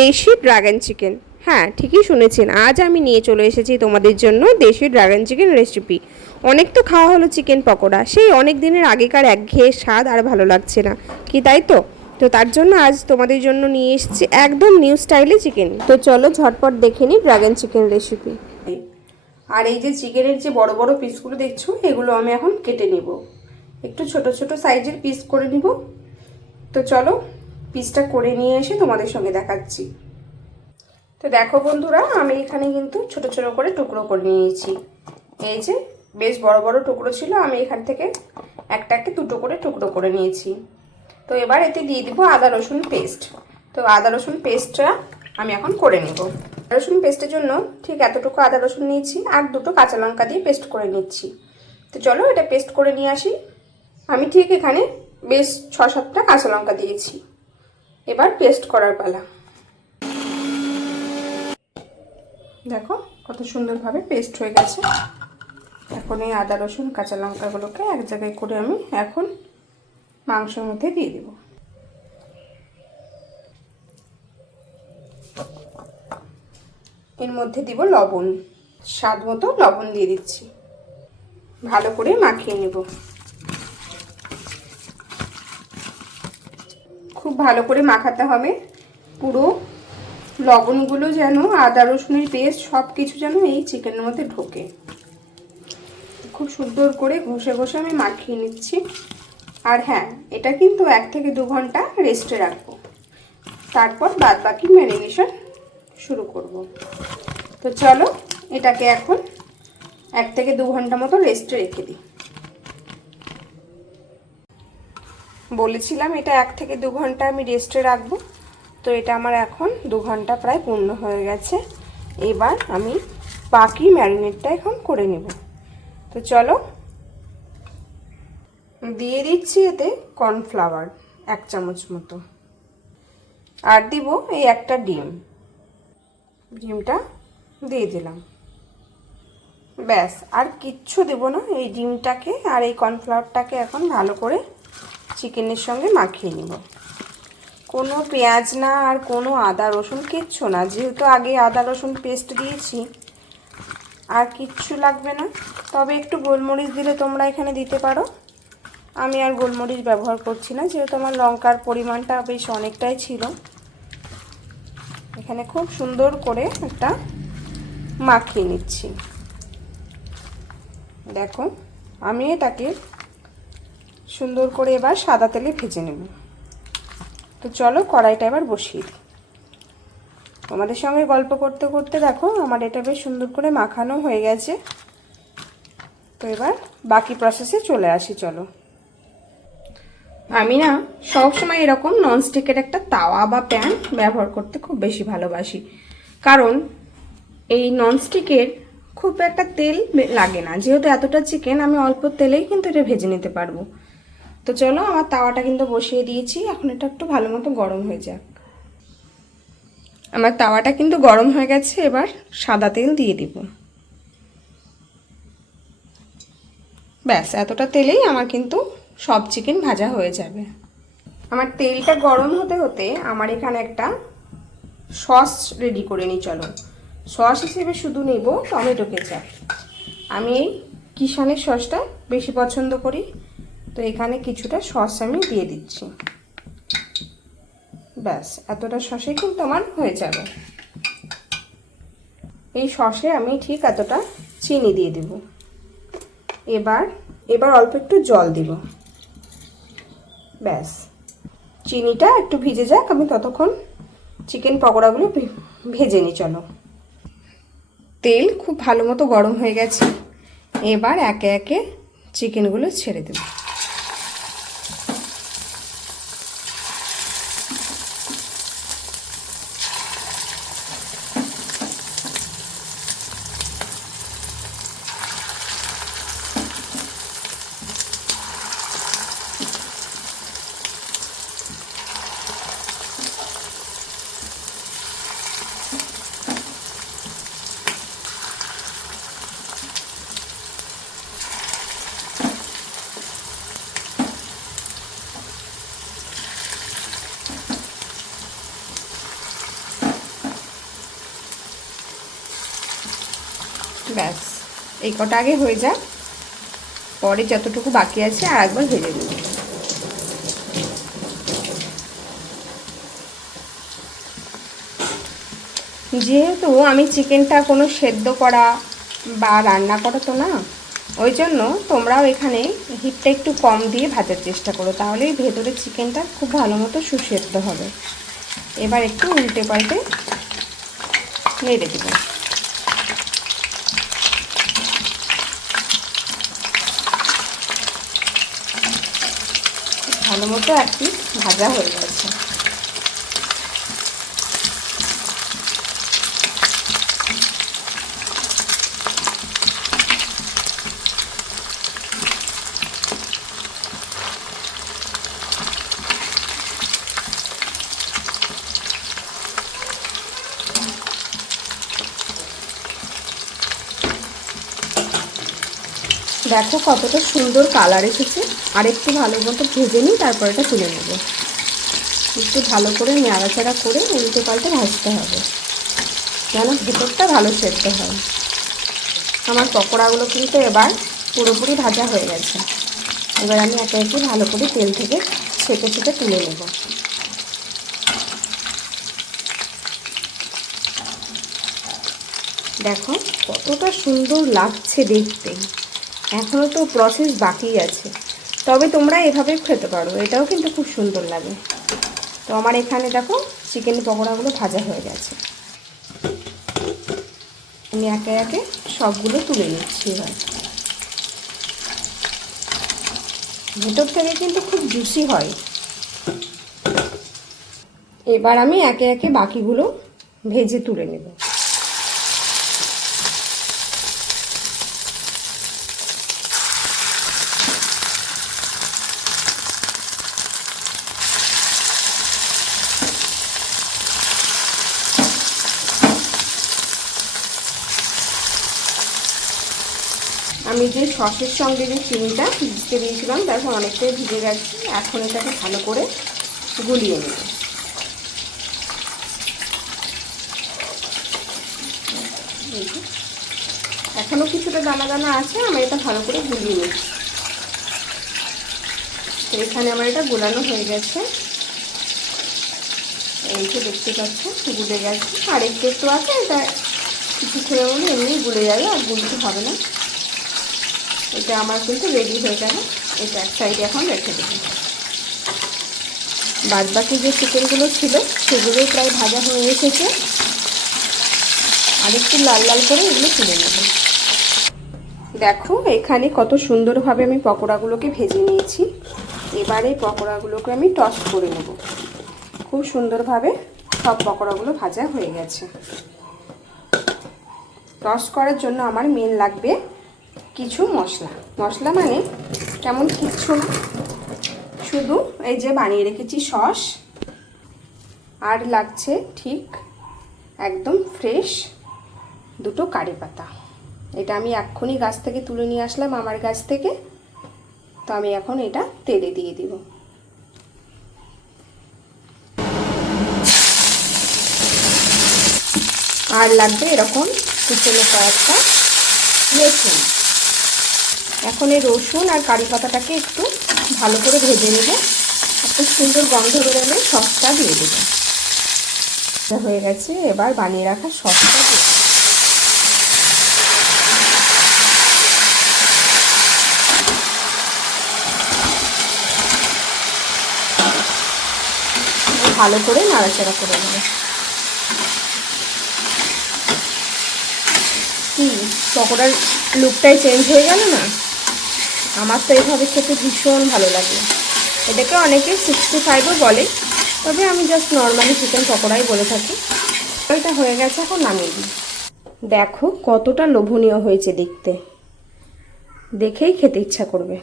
দেশি dragon chicken. হ্যাঁ, ঠিকই শুনেছেন, আজ আমি নিয়ে চলে এসেছি তোমাদের জন্য দেশি ড্রাগন চিকেন রেসিপি। অনেক তো খাওয়া হলো চিকেন পকোড়া, সেই অনেক দিনের আগেকার একঘেয়ে স্বাদ আর ভালো লাগছে না কি, তাই তো? তো তার জন্য আজ তোমাদের জন্য নিয়ে এসেছি একদম নিউ স্টাইলে চিকেন। তো চলো ঝটপট দেখে নিই ড্রাগন চিকেন রেসিপি। আর এই যে চিকেনের যে বড় বড় পিসগুলো দেখছো, এগুলো আমি এখন কেটে নিব, একটু ছোট ছোট সাইজের পিস করে নিব। তো চলো পিসটা করে নিয়ে এসে তোমাদের সঙ্গে দেখাচ্ছি। তো দেখো বন্ধুরা, আমি এখানে কিন্তু ছোট ছোট করে টুকরো করে নিয়েছি। এই যে বেশ বড় বড় টুকরো ছিল, আমি এখান থেকে একটা দুটো করে টুকরো করে নিয়েছি। তো এবার এতে দিয়ে দিব আদা রসুন পেস্ট। তো আদা রসুন পেস্টটা আমি এখন করে নেব। আদা রসুন পেস্টের জন্য ঠিক এতটুকু আদা রসুন নিয়েছি, আর দুটো কাঁচা লঙ্কা দিয়ে পেস্ট করে নিচ্ছি। তো চলো এটা পেস্ট করে নিয়ে আসি। আমি ঠিক এখানে বেশ 6-7টা কাঁচা লঙ্কা দিয়েছি। এবার পেস্ট করার পালা। দেখো কত সুন্দরভাবে পেস্ট হয়ে গেছে। এখন এই আদা রসুন কাঁচা লঙ্কাগুলোকে এক জায়গায় করে আমি এখন মাংসের মধ্যে দিয়ে দেব। এর মধ্যে দিব লবণ, স্বাদ মতো লবণ দিয়ে দিচ্ছি। ভালো করে মাখিয়ে নেব। খুব ভালো করে মাখাতে হবে, পুরো লবণগুলো যেন, আদা রসুনের পেস্ট সব কিছু যেন এই চিকেনের মধ্যে ঢোকে। খুব সুন্দর করে ঘষে ঘষে আমি মাখিয়ে নিচ্ছি। আর হ্যাঁ, এটা কিন্তু 1 থেকে 2 ঘন্টা রেস্টে রাখবো, তারপর বাদ বাকি ম্যারিনেশন শুরু করব। তো চলো এটাকে এখন 1 থেকে 2 ঘন্টা মতো রেস্টে রেখে দিই। বলেছিলাম এটা 1 থেকে 2 ঘন্টা আমি রেস্টে রাখবো। তো এটা আমার এখন 2 ঘন্টা প্রায় পূর্ণ হয়ে গেছে। এবার আমি বাকি ম্যারিনেটটা এখন করে নেব। তো চলো দিয়ে দিচ্ছি এতে কর্নফ্লাওয়ার 1 চামচ মতো, আর দিব এই একটা ডিমটা দিয়ে দিলাম। ব্যাস আর কিচ্ছু দেব না, এই ডিমটাকে আর এই কর্নফ্লাওয়ারটাকে এখন ভালো করে চিকেনের সঙ্গে মাখিয়ে নেব। কোনো পেঁয়াজ না আর কোনো আদা রসুন কিচ্ছু না, যেহেতু আগে আদা রসুন পেস্ট দিয়েছি আর কিচ্ছু লাগবে না। তবে একটু গোলমরিচ দিলে তোমরা এখানে দিতে পারো, আমি আর গোলমরিচ ব্যবহার করছি না, যেহেতু আমার লঙ্কার পরিমাণটা বেশ অনেকটাই ছিল। এখানে খুব সুন্দর করে একটা মাখিয়ে নিচ্ছি। দেখো আমি এটাকে সুন্দর করে এবার সাদা তেলে ভেজে নেব। তো চলো কড়াইটা এবার বসিয়ে দিই। তোমাদের সঙ্গে গল্প করতে করতে দেখো আমার এটা বেশ সুন্দর করে মাখানো হয়ে গেছে। তো এবার বাকি প্রসেসে চলে আসি। চলো, আমি না সবসময় এরকম ননস্টিকের একটা তাওয়া বা প্যান ব্যবহার করতে খুব বেশি ভালোবাসি, কারণ এই ননস্টিকের খুব একটা তেল লাগে না, যেহেতু এতটা চিকেন আমি অল্প তেলেই কিন্তু এটা ভেজে নিতে পারবো। তো চলো আমার তাওয়াটা কিন্তু বসিয়ে দিয়েছি, এখন এটা একটু ভালো মতো গরম হয়ে যাক। আমার তাওয়াটা কিন্তু গরম হয়ে গেছে, এবার সাদা তেল দিয়ে দিব। ব্যাস এতটা তেলেই আমার কিন্তু সব চিকেন ভাজা হয়ে যাবে। আমার তেলটা গরম হতে হতে আমার এখানে একটা সস রেডি করে নিই। চলো, সস হিসেবে শুধু নেব টমেটো কেচাপ। আমি এই কিষানের সসটা বেশি পছন্দ করি, তো এখানে কিছুটা সস আমি দিয়ে দিচ্ছি। ব্যাস এতটা সসে কিন্তু আমার হয়ে যাবে। এই সসে আমি ঠিক এতটা চিনি দিয়ে দেব। এবার অল্প একটু জল দিব। ব্যাস চিনিটা একটু ভিজে যাক, আমি ততক্ষণ চিকেন পকোড়াগুলো ভেজে নিই। চলো, তেল খুব ভালো মতো গরম হয়ে গেছে, এবার একে একে চিকেনগুলো ছেড়ে দেব। ব্যাস এই কটা আগে হয়ে যাক, পরে যতটুকু বাকি আছে আর একবার ভেজে নেব। যেহেতু আমি চিকেনটা কোনো সেদ্ধ করা বা রান্না করা তো না, ওই জন্য তোমরাও এখানে হিটটা একটু কম দিয়ে ভাজার চেষ্টা করো, তাহলেই ভেতরে চিকেনটা খুব ভালো মতো সুসেদ্ধ হবে। এবার একটু উল্টে পাল্টে নেড়ে দেবো। ভালো মতো আর কি ভাজা হয়ে গেছে। দেখো কতটা সুন্দর কালার এসেছে। আর একটু ভালো মতো ভেজে নিই, তারপর এটা তুলে নেব। একটু ভালো করে নাড়াচাড়া করে উল্টে পাল্টে ভাজতে হবে, যেন ভেতরটা ভালো সেদ্ধ হয়। আমার পকোড়াগুলো কিন্তু এবার পুরোপুরি ভাজা হয়ে গেছে। এবার আমি একে একে ভালো করে তেল থেকে ছেঁকে ছেঁকে তুলে নেব। দেখো কতটা সুন্দর লাগছে দেখতে। এখনও তো প্রসেস বাকি আছে, তবে তোমরা এভাবে খেতে পারো, এটাও কিন্তু খুব সুন্দর লাগে। তো আমার এখানে দেখো চিকেন পকোড়াগুলো ভাজা হয়ে গেছে। আমি একে একে সবগুলো তুলে নিচ্ছি। এবার ভেতর থেকে কিন্তু খুব জুসি হয়। এবার আমি একে একে বাকিগুলো ভেজে তুলে নেব। আমি যে সসের সঙ্গে যে চিনিটা ভিজতে দিয়েছিলাম, তারপর অনেকটাই ভিজে গেছে। এখন এটাকে ভালো করে গুলিয়ে নেব। এখনও কিছুটা দানা দানা আছে, আমি এটা ভালো করে গুলিয়ে নিচ্ছি। তো এখানে আমার এটা গোলানো হয়ে গেছে। এই যে দেখতে পাচ্ছি গুলে গেছে, আর একটু একটু আছে। এটা কিছু খেয়ে বলে এমনি গুলে যাবে, আর গুলতে হবে না। এটা আমার কিন্তু রেডি হয়ে গেল। এটা এক সাইডে এখন রেখে দেবো। বাদ বাকি যে চিকেনগুলো ছিল সেগুলো প্রায় ভাজা হয়ে এসেছে। আর একটু লাল লাল করে এগুলো তুলে নেব। দেখো এখানে কত সুন্দরভাবে আমি পকোড়াগুলোকে ভেজে নিয়েছি। এবারে পকোড়াগুলোকে আমি টস করে নেব। খুব সুন্দরভাবে সব পকোড়াগুলো ভাজা হয়ে গেছে। টস করার জন্য আমার মেন লাগবে কিছু মশলা। মশলা মানে তেমন কিচ্ছু না, শুধু এই যে বানিয়ে রেখেছি সস, আর লাগছে ঠিক একদম ফ্রেশ দুটো কারি পাতা। এটা আমি এক্ষুনি গাছ থেকে তুলে নিয়ে আসলাম, আমার গাছ থেকে। তো আমি এখন এটা তেলে দিয়ে দিব। আর লাগবে এরকম কুচনো কয়েকটা রসুন। এখন এই রসুন আর কারি পাতাটাকে একটু ভালো করে ভেজে নেব। একটা সুন্দর গন্ধ বেরোলে সসটা দিয়ে দেবো। হয়ে গেছে। এবার বানিয়ে রাখা সসটা ভালো করে নাড়াচাড়া করে নেব। কি পকোড়ার লুকটাই চেঞ্জ হয়ে গেল না? আমার তো এইভাবে খেতে ভীষণ ভালো লাগে। এটাকে অনেকে 65ও বলে, তবে আমি জাস্ট নর্মালি চিকেন পকোড়াই বলে থাকি। এটা হয়ে গেছে, এখন নামিয়ে দিই। দেখো কতটা লোভনীয় হয়েছে দেখতে, দেখেই খেতে ইচ্ছা করবে।